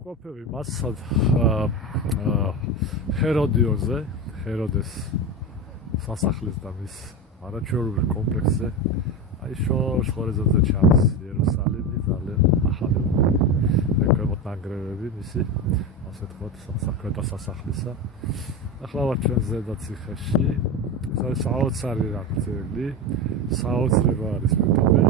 ვიმყოფები მასად ჰეროდიოზე, ჰეროდეს სასახლის და მის არაჩვეულებრივ კომპლექსზე. აი შორეზებზე ჩანს იერუსალიმი, ძალიან ახალი ეკვებოთ ნანგრევები მისი, ასე ვთქვათ, საქმეთა სასახლისა. ახლა ვარ ჩვენ ზედა ციხეში. ეს არის საოცარი რაკრძელი, საოცრება არის მეტყვი.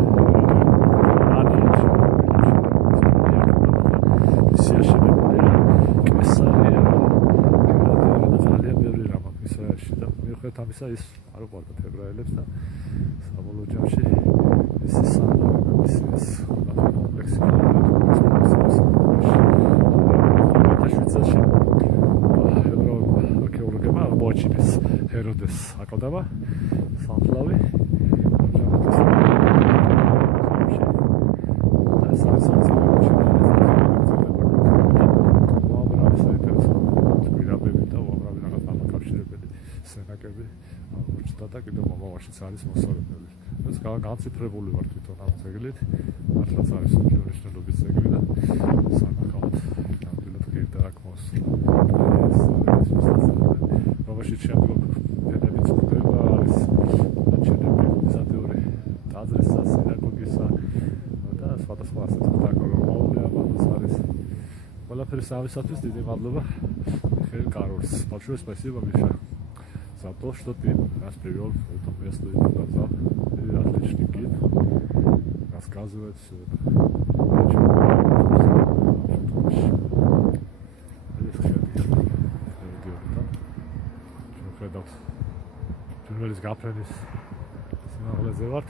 ამისა ის არ უყვარდა ებრაელებს და საბოლოო ჯამში ის კომპლექსი არქეოლოგებმა მოაჩინეს ჰეროდეს აკლდამა სამკლავი სენაკები აღმოჩნდა და კიდევ მომავალშიც არის მოსალოდნელი. ეს განციფრებული ვარ თვითონ ამ ძეგლით. მართლაც არის უნიშნელობის ძეგლი და სანახავად ნამდვილად ღირდა აქ მოსვლა. რომელშიც შემდგომ დედები წვრდება არის ნაჩვენები ვიზიტური ტაძრისა, სინაგოგისა და სხვადასხვა ასეთ დაკავებული ამბავს არის. ყველაფერი სამისათვის დიდი мадლობა მიხეილ კაროლს. Большое спасибо, Миша. За то, что ты нас привел в это место и показал. И отличный гид рассказывает все это. Журналист Гапренис. Синაღლეზე ვართ.